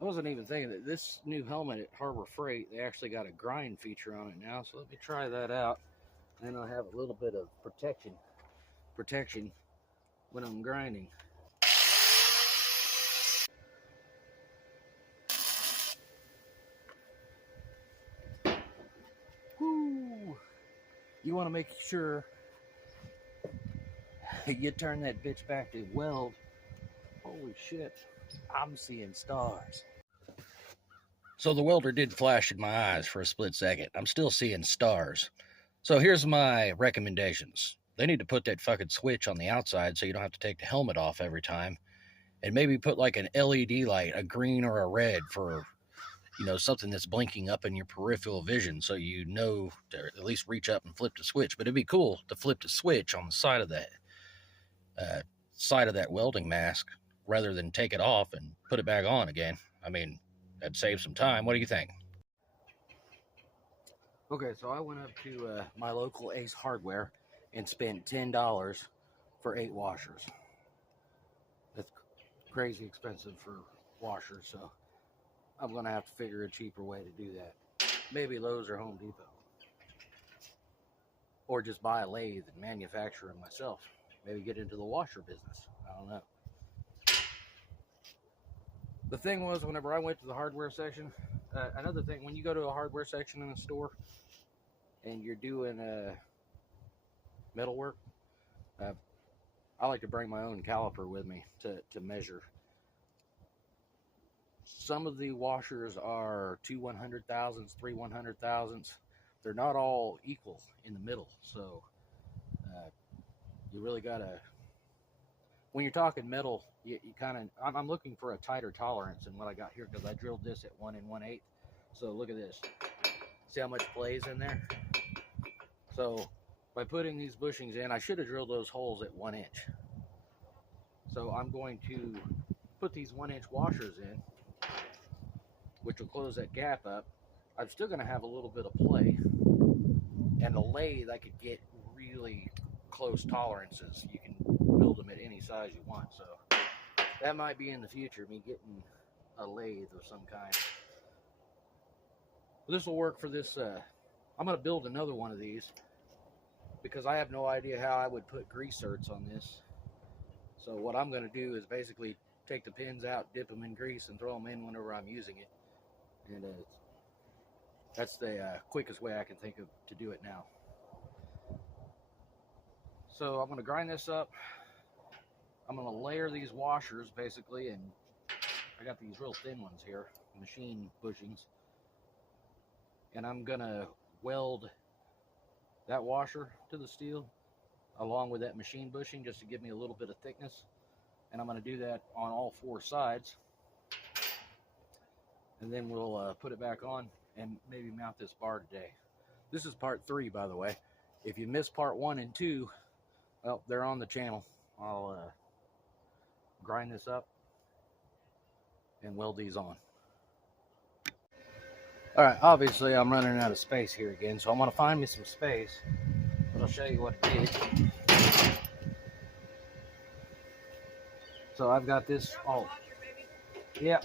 I wasn't even thinking that this new helmet at Harbor Freight, they actually got a grind feature on it now. So let me try that out. And I'll have a little bit of protection when I'm grinding. Whoo! You want to make sure you turn that bitch back to weld. Holy shit, I'm seeing stars. So the welder did flash in my eyes for a split second. I'm still seeing stars. So here's my recommendations. They need to put that fucking switch on the outside so you don't have to take the helmet off every time. And maybe put like an LED light, a green or a red, for, you know, something that's blinking up in your peripheral vision so you know to at least reach up and flip the switch. But it'd be cool to flip the switch on the side of that welding mask rather than take it off and put it back on again. I mean, that'd save some time. What do you think? Okay, so I went up to my local Ace Hardware and spent $10 for 8 washers. That's crazy expensive for washers, so I'm going to have to figure a cheaper way to do that. Maybe Lowe's or Home Depot. Or just buy a lathe and manufacture them myself. Maybe get into the washer business. I don't know. The thing was, whenever I went to the hardware section, another thing, when you go to a hardware section in a store and you're doing metal work, I like to bring my own caliper with me to measure. Some of the washers are 2 100,000ths, 3 100,000ths. They're not all equal in the middle, so you really gotta, when you're talking metal, you kind of, I'm looking for a tighter tolerance than what I got here because I drilled this at 1 1/8. So look at this. See how much plays in there? So by putting these bushings in, I should have drilled those holes at 1 inch. So I'm going to put these 1 inch washers in, which will close that gap up. I'm still going to have a little bit of play. And the lathe, I could get really close tolerances. You can build them at any size you want. So that might be in the future, me getting a lathe of some kind. This will work for this. I'm going to build another one of these because I have no idea how I would put grease certs on this. So what I'm going to do is basically take the pins out, dip them in grease, and throw them in whenever I'm using it. And that's the quickest way I can think of to do it now. So I'm going to grind this up. I'm going to layer these washers basically, and I got these real thin ones here, machine bushings. And I'm going to weld that washer to the steel along with that machine bushing just to give me a little bit of thickness. And I'm going to do that on all 4 sides. And then we'll put it back on and maybe mount this bar today. This is part 3, by the way. If you missed part 1 and 2, well, they're on the channel. I'll grind this up and weld these on. All right, obviously I'm running out of space here again, so I'm going to find me some space, but I'll show you what I did. So I've got this all, yeah.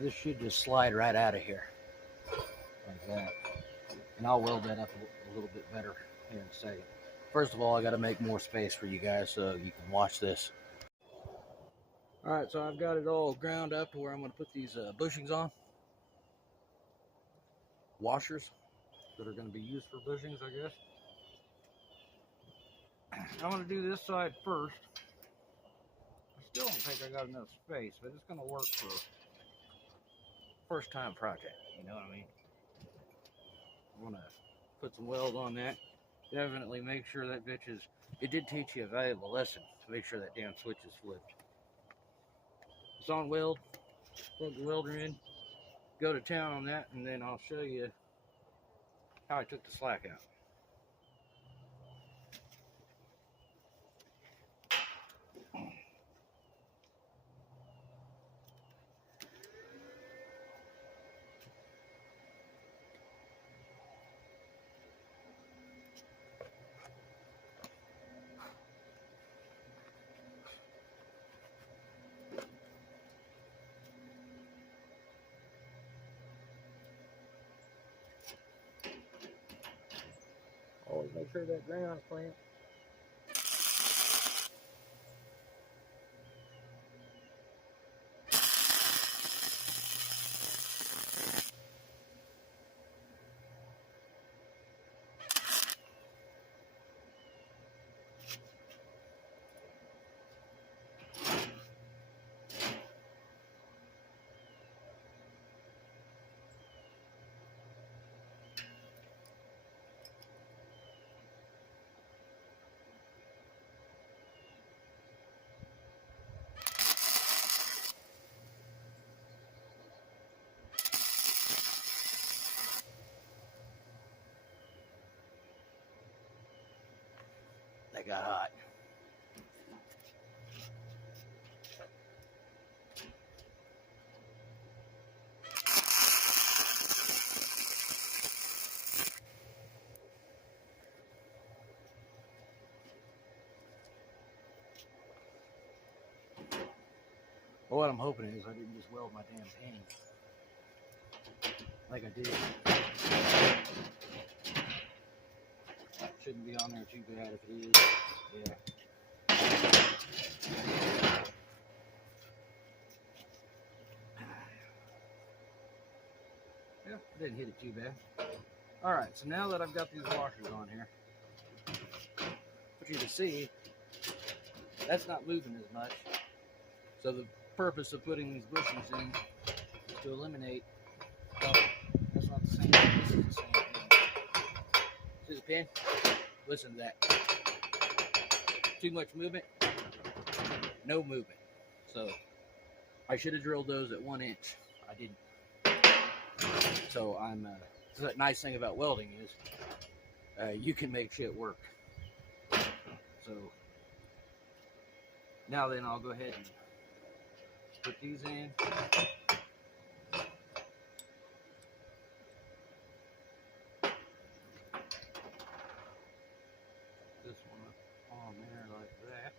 This should just slide right out of here, like that. And I'll weld that up a little bit better here in a second. First of all, I got to make more space for you guys so you can watch this. All right, so I've got it all ground up to where I'm going to put these bushings on. Washers that are going to be used for bushings, I guess. I'm going to do this side first. I still don't think I got enough space, but it's going to work for first time project, you know what I mean? I'm going to put some weld on that. Definitely make sure that bitch is, it did teach you a valuable lesson to make sure that damn switch is flipped. It's on weld, plug the welder in, go to town on that, and then I'll show you how I took the slack out. Always make sure that ground clamp. That got hot. Well, what I'm hoping is I didn't just weld my damn painting like I did. Shouldn't be on there too bad if it is. Yeah. Yeah, I didn't hit it too bad. Alright, so now that I've got these washers on here, what you can see, that's not moving as much. So the purpose of putting these bushings in is to eliminate, well, that's not the same thing, this is the same thing. See the pin? Listen to that. Too much movement, no movement. So I should have drilled those at 1 inch. I didn't. So the nice thing about welding is you can make shit work. So now then I'll go ahead and put these in. This one on there like that.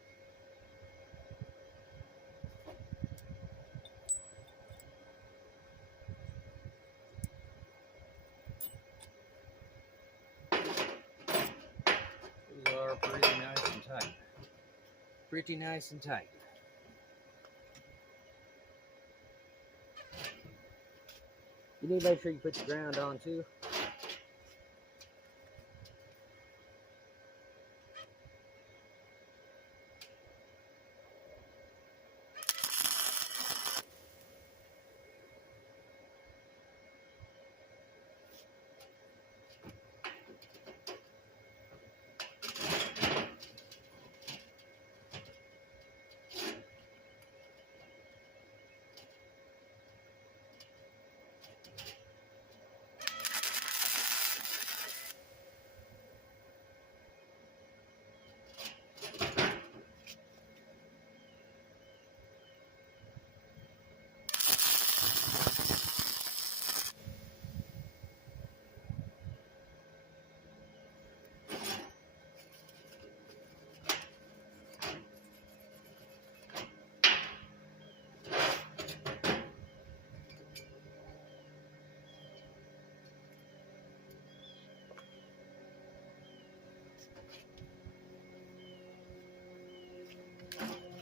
Those are pretty nice and tight. Pretty nice and tight. You need to make sure you put your ground on too.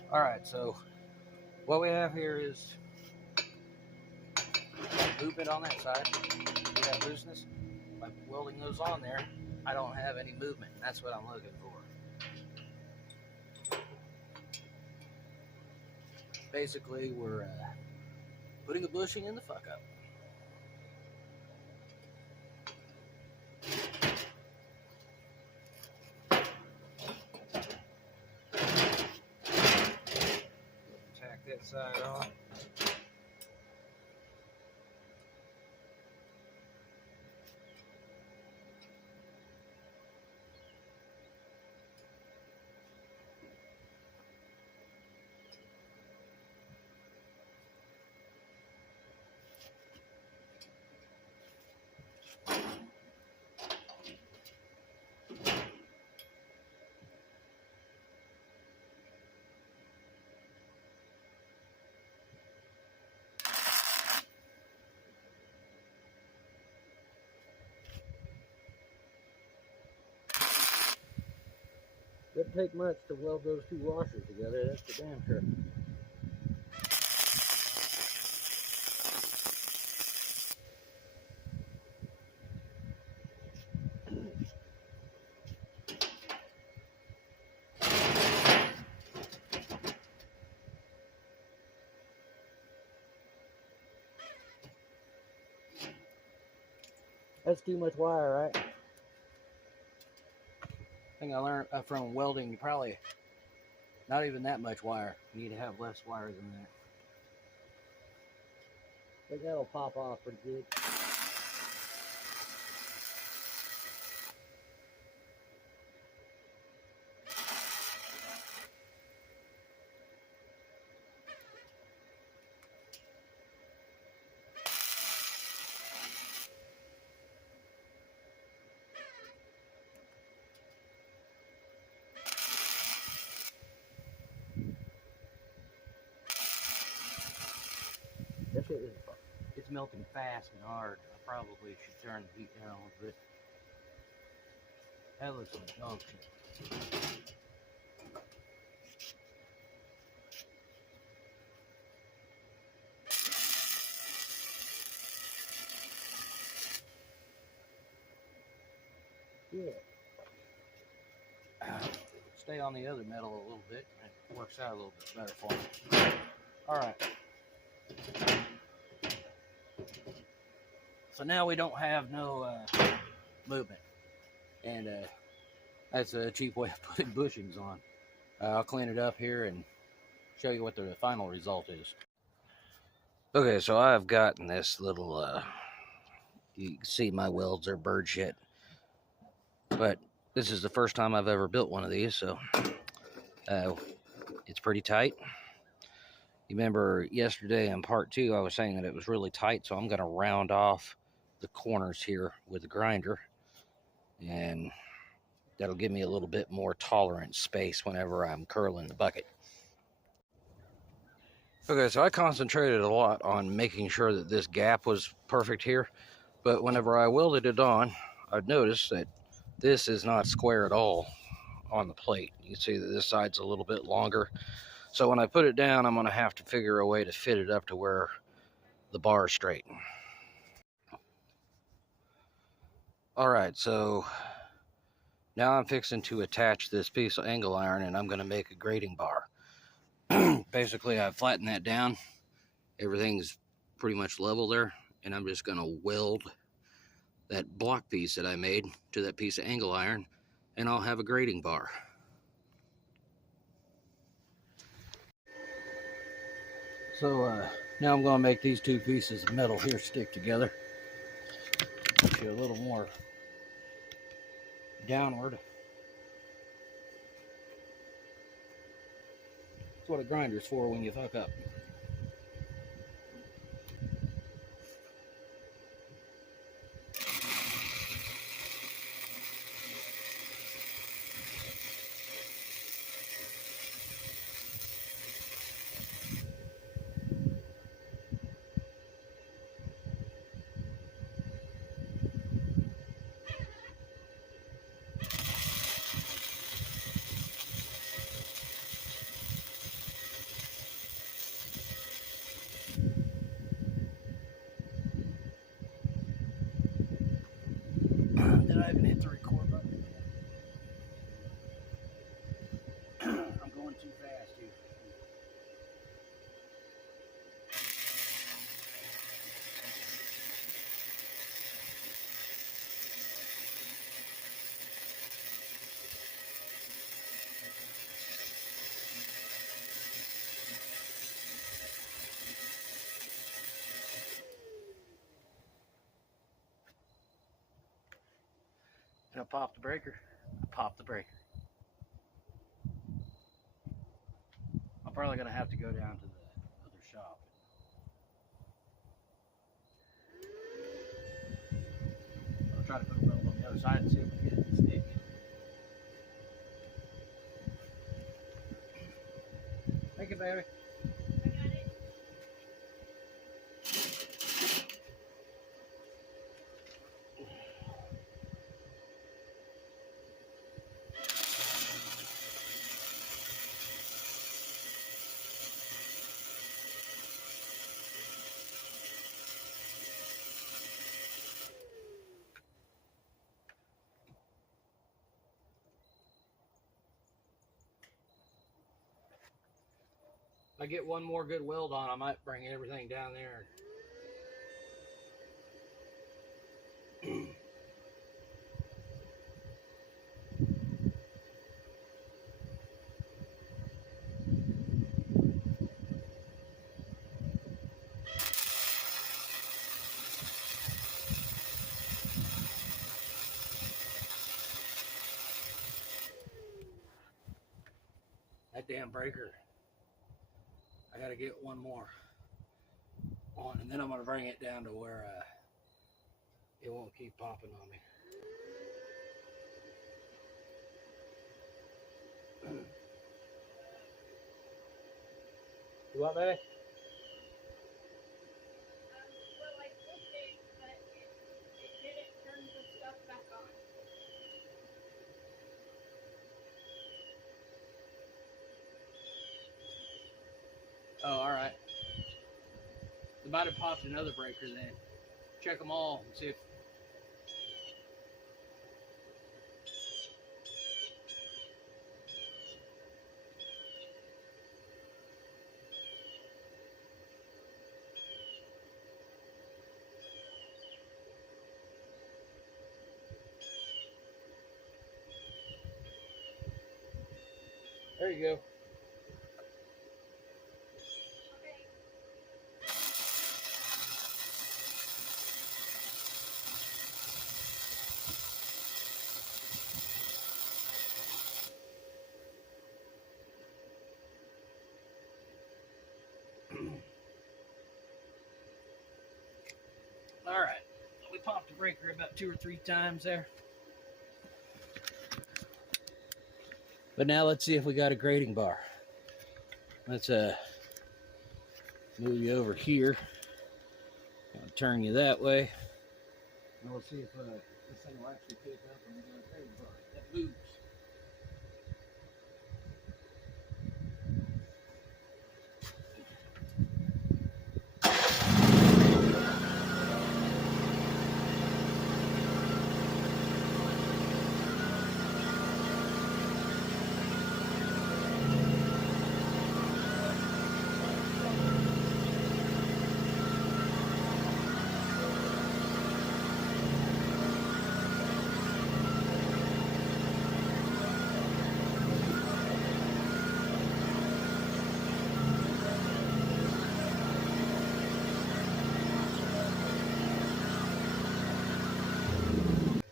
Alright, so what we have here is movement on that side. See that looseness? By welding those on there, I don't have any movement. And that's what I'm looking for. Basically, we're putting a bushing in the fuck up. Tack that side on. Didn't take much to weld those two washers together, that's for damn sure. That's too much wire, right? Thing I learned from welding, you probably not even that much wire. You need to have less wire than that. I think that'll pop off pretty good. That shit is, it's melting fast and hard. I probably should turn the heat down a little bit. That looks like dog shit. Yeah. Stay on the other metal a little bit. It works out a little bit better for me. All right. So now we don't have no movement, and that's a cheap way of putting bushings on. I'll clean it up here and show you what the final result is. Okay, so I've gotten this little, you can see my welds are bird shit, but this is the first time I've ever built one of these, so it's pretty tight. You remember yesterday in part 2, I was saying that it was really tight, so I'm going to round off the corners here with the grinder, and that'll give me a little bit more tolerant space whenever I'm curling the bucket. Okay, so I concentrated a lot on making sure that this gap was perfect here, but whenever I welded it on, I've noticed that this is not square at all on the plate. You can see that this side's a little bit longer. So when I put it down, I'm going to have to figure a way to fit it up to where the bar is straight. All right, so now I'm fixing to attach this piece of angle iron, and I'm going to make a grading bar. Basically, I flattened that down. Everything's pretty much level there, and I'm just going to weld that block piece that I made to that piece of angle iron, and I'll have a grading bar. So now I'm going to make these two pieces of metal here stick together. Push you a little more downward. That's what a grinder's for when you fuck up. Did I even hit the record button? I'm going too fast here. And I popped the breaker. I popped the breaker. I'm probably going to have to go down to the other shop. I'll try to put a weld on the other side and see if we can get it to stick. Thank you, baby. I got it. If I get one more good weld on, I might bring everything down there. That damn breaker, I gotta get one more on, and then I'm gonna bring it down to where it won't keep popping on me. You what, baby? Well, I flipped it, but it didn't turn the stuff back on. Oh, all right. It might have popped another breaker then. Check them all and see if. There you go. Okay. All right. We popped the breaker about 2 or 3 times there. But now let's see if we got a grading bar. Let's move you over here. I'll turn you that way. And we'll see if this thing will actually pick up and we got a grading bar that moves.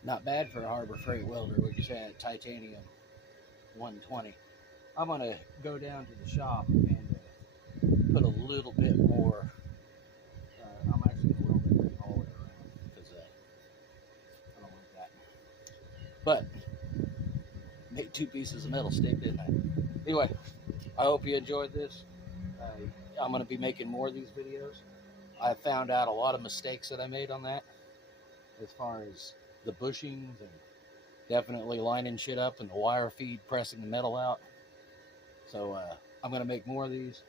Not bad for a Harbor Freight welder, which is at titanium 120. I'm gonna go down to the shop and put a little bit more. I'm actually gonna weld it all the way around because I don't like that. But made 2 pieces of metal stick, didn't I? Anyway, I hope you enjoyed this. I'm gonna be making more of these videos. I found out a lot of mistakes that I made on that, as far as the bushings and definitely lining shit up and the wire feed pressing the metal out. So I'm gonna make more of these.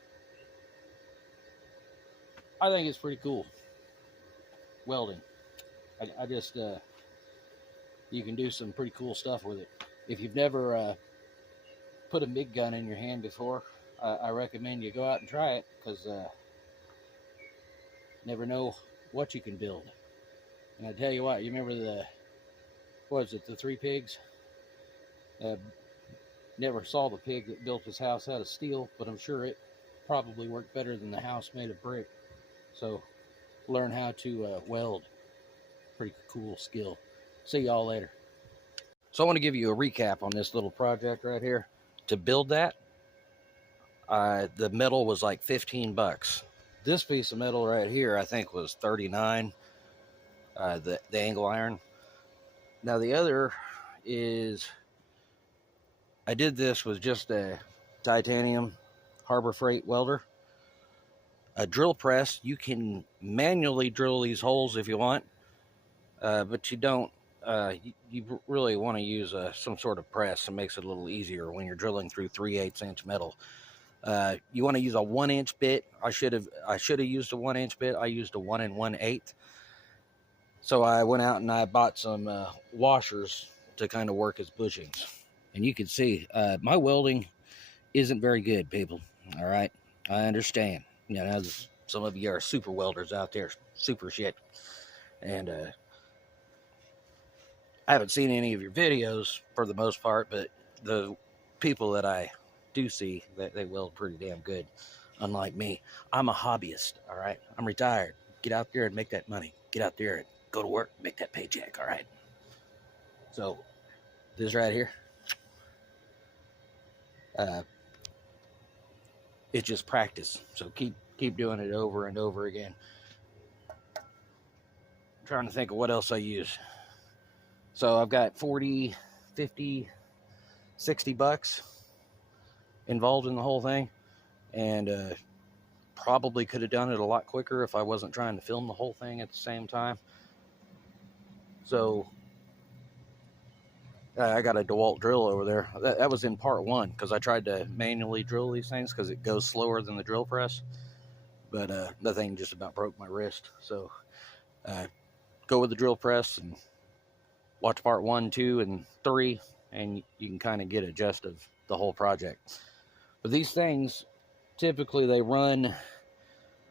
I think it's pretty cool welding. I just you can do some pretty cool stuff with it. If you've never put a MIG gun in your hand before, I recommend you go out and try it, because never know what you can build. And I tell you what, you remember the, what was it, the 3 pigs? Never saw the pig that built his house out of steel, but I'm sure it probably worked better than the house made of brick. So learn how to weld. Pretty cool skill. See y'all later. So I want to give you a recap on this little project right here. To build that, the metal was like 15 bucks. This piece of metal right here, I think, was 39. The angle iron. Now the other is, I did this with just a titanium Harbor Freight welder. A drill press, you can manually drill these holes if you want, but you don't. You really want to use some sort of press. It makes it a little easier when you're drilling through 3/8 inch metal. You want to use a 1-inch bit. I should have used a 1-inch bit. I used a 1 1/8. So I went out and I bought some washers to kind of work as bushings. And you can see my welding isn't very good, people. All right, I understand. You know, some of you are super welders out there, super shit. And I haven't seen any of your videos for the most part, but the people that I do see, they weld pretty damn good. Unlike me, I'm a hobbyist. All right, I'm retired. Get out there and make that money. Get out there and go to work, make that paycheck. All right. So this right here, it's just practice. So keep doing it over and over again. I'm trying to think of what else I use. So I've got 40, 50, 60 bucks involved in the whole thing, and probably could have done it a lot quicker if I wasn't trying to film the whole thing at the same time. So I got a DeWalt drill over there. That was in part one, because I tried to manually drill these things because it goes slower than the drill press. But that thing just about broke my wrist. So go with the drill press and watch part 1, 2, and 3, and you can kind of get a gist of the whole project. But these things, typically they run,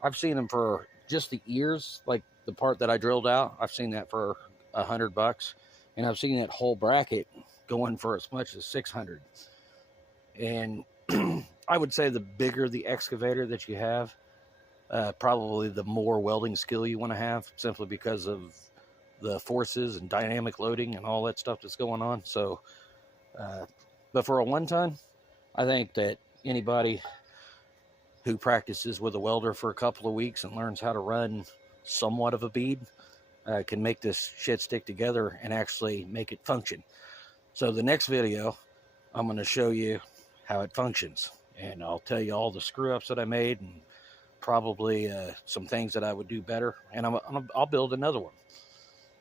I've seen them for just the ears, like the part that I drilled out, I've seen that for $100, and I've seen that whole bracket going for as much as $600. And I would say the bigger the excavator that you have, probably the more welding skill you want to have, simply because of the forces and dynamic loading and all that stuff that's going on. So, but for a 1-ton, I think that anybody who practices with a welder for a couple of weeks and learns how to run somewhat of a bead can make this shit stick together and actually make it function. So the next video, I'm going to show you how it functions, and I'll tell you all the screw ups that I made and probably some things that I would do better, and I'll build another one.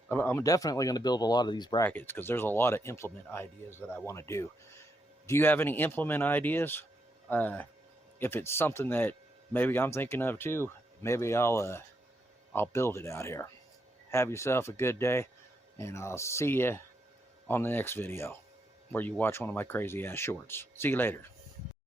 I'm definitely going to build a lot of these brackets because there's a lot of implement ideas that I want to do. Do you have any implement ideas? If it's something that maybe I'm thinking of too, maybe I'll build it out here. Have yourself a good day, and I'll see you on the next video where you watch one of my crazy ass shorts. See you later.